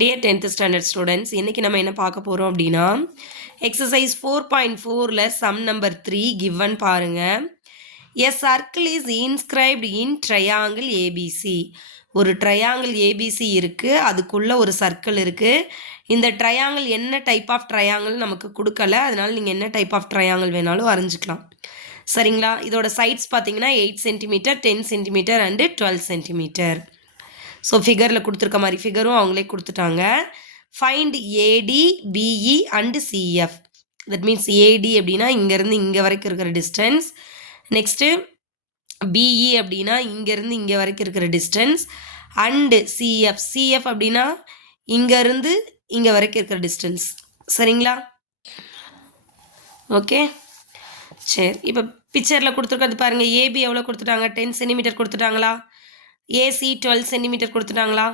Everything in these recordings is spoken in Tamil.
Dear 10th standard students, இன்னைக்கு நம்ம என்ன பார்க்க போறோம் அப்படின்னா exercise 4.4ல sum number 3 given பாருங்க. A circle is inscribed in triangle ABC. ஒரு triangle ABC இருக்கு, அதுக்குள்ள ஒரு circle இருக்கு. இந்த triangle என்ன type of triangle நமக்கு கொடுக்கல, அதனால நீங்க என்ன type of triangle வேணாலும் வரைஞ்சிக்கலாம். சரிங்களா? இதோட sides பார்த்தீங்கன்னா 8 cm, 10 cm and 12 cm. So ஃபிகரில் கொடுத்துருக்க மாதிரி ஃபிகரும் அவங்களே கொடுத்துட்டாங்க. Find AD BE and CF. That means AD அப்படின்னா இங்கேருந்து இங்கே வரைக்கும் இருக்கிற டிஸ்டன்ஸ். நெக்ஸ்ட்டு பிஇ அப்படின்னா இங்கேருந்து இங்கே வரைக்கும் இருக்கிற டிஸ்டன்ஸ். அண்டு சிஎஃப், சிஎஃப் அப்படின்னா இங்கேருந்து இங்கே வரைக்கும் இருக்கிற டிஸ்டன்ஸ். சரிங்களா? ஓகே, சரி. இப்போ பிக்சரில் கொடுத்துருக்கிறது பாருங்கள். ஏபி எவ்வளோ கொடுத்துட்டாங்க? 10 சென்டிமீட்டர் கொடுத்துட்டாங்களா? ஏசி 12 சென்டிமீட்டர் கொடுத்துட்டாங்களா?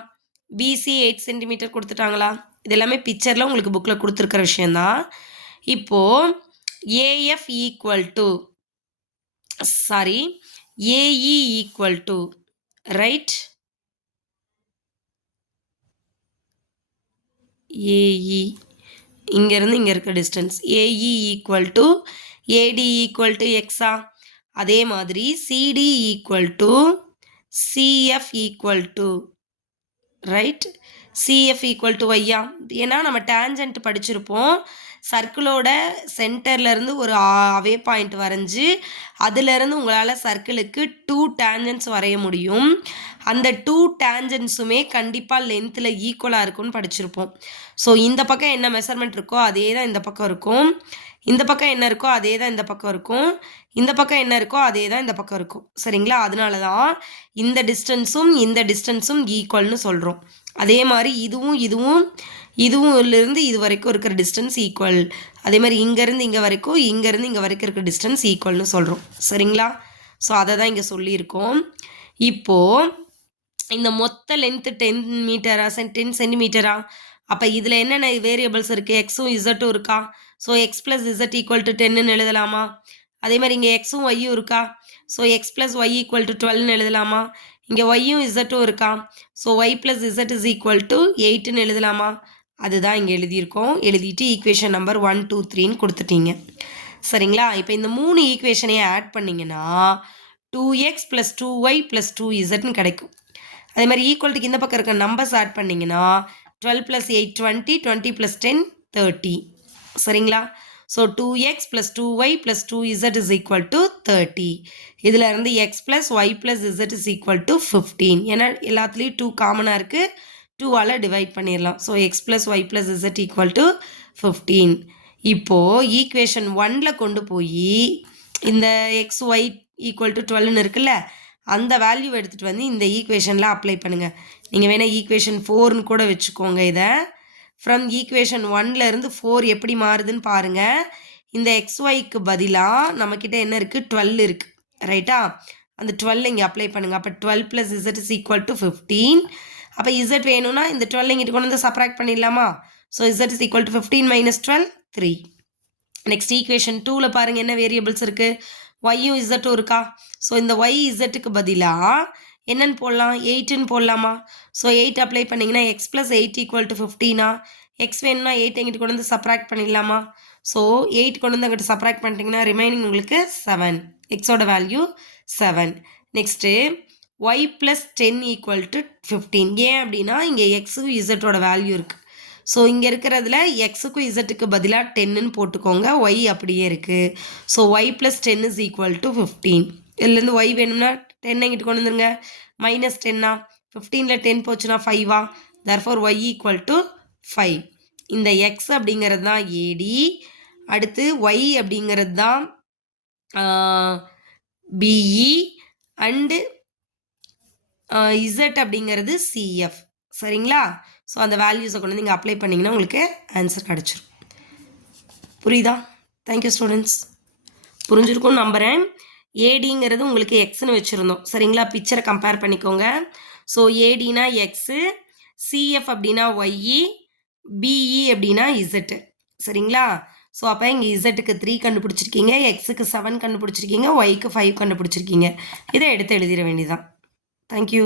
பிசி 8 சென்டிமீட்டர் கொடுத்துட்டாங்களா? இது எல்லாமே பிக்சரில் உங்களுக்கு புக்கில் கொடுத்துருக்கிற விஷயந்தான். இப்போது AF equal to AE equal to right, AE இங்கேருந்து இங்கே இருக்க distance. AE equal to AD equal to எக்ஸா. அதே மாதிரி CD equal to CF equal to right, CF equal to ஒய்யா. ஏன்னா நம்ம டேஞ்சன்ட் படிச்சிருப்போம். சர்க்கிளோட சென்டர்லேருந்து ஒரு அவே பாயிண்ட் வரைஞ்சி அதுலேருந்து உங்களால் சர்க்கிளுக்கு 2 டேஞ்சன்ஸ் வரைய முடியும். அந்த 2 டேஞ்சன்ஸுமே கண்டிப்பாக லென்த்தில் ஈக்குவலாக இருக்கும்னு படிச்சிருப்போம். ஸோ இந்த பக்கம் என்ன மெஷர்மெண்ட் இருக்கோ அதே தான் இந்த பக்கம் இருக்கும். இந்த பக்கம் என்ன இருக்கோ அதே தான் இந்த பக்கம் இருக்கும். இந்த பக்கம் என்ன இருக்கோ அதே தான் இந்த பக்கம் இருக்கும். சரிங்களா? அதனால தான் இந்த டிஸ்டன்ஸும் ஈக்குவல்னு சொல்கிறோம். அதே மாதிரி இதுவும் இருந்து இது வரைக்கும் இருக்கிற டிஸ்டன்ஸ் ஈக்குவல். அதே மாதிரி இங்கேருந்து இங்கே வரைக்கும் இருக்கிற டிஸ்டன்ஸ் ஈக்குவல்னு சொல்கிறோம். சரிங்களா? ஸோ அதை தான் இங்கே சொல்லியிருக்கோம். இப்போது இந்த மொத்த லென்த்து 10 மீட்டரா 10 சென்டிமீட்டரா? அப்போ இதில் என்னென்ன வேரியபிள்ஸ் இருக்குது? எக்ஸும் இசட்டும் இருக்கா? So x plus z equal to 10ன்னு எழுதலாமா? அதே மாதிரி இங்கே எக்ஸும் ஒய்யும் இருக்கா? So x plus y equal to 12ன்னு எழுதலாமா? இங்கே ஒய்யும் இசட்டும் இருக்கா? So y plus z is equal to 8ன்னு எழுதலாமா? அதுதான் இங்கே எழுதியிருக்கோம். எழுதிட்டு ஈக்குவேஷன் நம்பர் 1, 2, 3ன்னு கொடுத்துட்டீங்க. சரிங்களா? இப்போ இந்த 3 ஈக்குவேஷனையும் ஆட் பண்ணிங்கன்னா 2x + 2y + 2zன்னு கிடைக்கும். அதே மாதிரி ஈக்குவல்ட்டுக்கு இந்த பக்கம் இருக்க நம்பர்ஸ் ஆட் பண்ணிங்கன்னா 12 + 8 20, 20 + 10 30. சரிங்களா? So 2x + 2y + 2z is equal to 30. இதில் இருந்து x + y + z is equal to 15. ஏன்னா எல்லாத்துலேயும் 2 காமனாக இருக்குது, 2ஆல் டிவைட் பண்ணிடலாம். So x + y + z equal to 15. இப்போது ஈக்குவேஷன் 1ல் கொண்டு போய் இந்த எக்ஸ் ஒய் ஈக்குவல் டு 12ன்னு இருக்குல்ல, அந்த வேல்யூ எடுத்துகிட்டு வந்து இந்த ஈக்குவேஷனில் அப்ளை பண்ணுங்கள். நீங்கள் வேணால் ஈக்குவேஷன் 4ன்னு கூட வச்சுக்கோங்க. இதை ஃப்ரம் ஈக்குவேஷன் 1லேருந்து 4 எப்படி மாறுதுன்னு பாருங்கள். இந்த எக்ஸ்ஒய்க்கு பதிலாக நம்மக்கிட்ட என்ன இருக்குது? 12 இருக்குது. ரைட்டா? அந்த 12 இங்கே அப்ளை பண்ணுங்கள். அப்போ 12 + z is equal to 15. அப்போ z வேணும்னா இந்த 12 இங்கிட்டு கொண்டு வந்து சப்ராக்ட் பண்ணிடலாமா? So z is equal to 15 - 12 3. Next equation 2ல் பாருங்கள் என்ன வேரியபிள்ஸ் இருக்குது? ஒய்யும் இசட்டும் இருக்கா? ஸோ இந்த ஒய் இசட்டுக்கு பதிலாக என்னன்னு போடலாம்? 8ன்னு போடலாமா? ஸோ 8 அப்ளை பண்ணிங்கன்னா x + 8 ஈக்குவல் டு 15. எக்ஸ் வேணும்னா 8 எங்கிட்ட கொண்டு வந்து சப்ராக்ட் பண்ணிடலாமா? ஸோ 8 கொண்டு வந்து அங்கிட்ட சப்ராக்ட் பண்ணிட்டீங்கன்னா ரிமைனிங் உங்களுக்கு 7. எக்ஸோட value 7. Next Y + 10 equal to 15. ஏன் அப்படின்னா இங்கே எக்ஸுக்கும் இசட்டோட வேல்யூ இருக்குது. ஸோ இங்கே இருக்கிறதுல எக்ஸுக்கும் இசட்டுக்கு பதிலாக 10ன்னு போட்டுக்கோங்க. ஒய் அப்படியே இருக்குது. So Y + 10 is equal to 15. இதுலேருந்து ஒய் வேணும்னா 10 எங்கிட்டு கொண்டு வந்துருங்க. -10 15ல் 10 போச்சுன்னா 5. therefore Y equal to 5. இந்த எக்ஸ் அப்படிங்கிறது தான் ஏடி, அடுத்து ஒய் அப்படிங்கிறது தான் பிஇ, அண்டு இசட் அப்படிங்கிறது சிஎஃப். சரிங்களா? ஸோ அந்த வேல்யூஸை கொண்டு வந்து இங்கே அப்ளை பண்ணிங்கன்னா உங்களுக்கு ஆன்சர் கிடச்சிரும். புரியுதா? Thank you students. புரிஞ்சிருக்கும்னு நம்புகிறேன். ஏடிங்கிறது உங்களுக்கு எக்ஸ்ன்னு வச்சுருந்தோம். சரிங்களா? பிக்சரை கம்பேர் பண்ணிக்கோங்க. ஸோ ஏடினா எக்ஸு, சிஎஃப் அப்படின்னா ஒய்இ, பிஇ அப்படின்னா இசட்டு. சரிங்களா? ஸோ அப்போ இங்கே இசட்டுக்கு 3 கண்டுபிடிச்சிருக்கீங்க, எக்ஸுக்கு 7 கண்டுபிடிச்சிருக்கீங்க, ஒய்க்கு 5 கண்டுபிடிச்சிருக்கீங்க. இதை எடுத்து எழுதிட வேண்டியதான். தேங்க்யூ.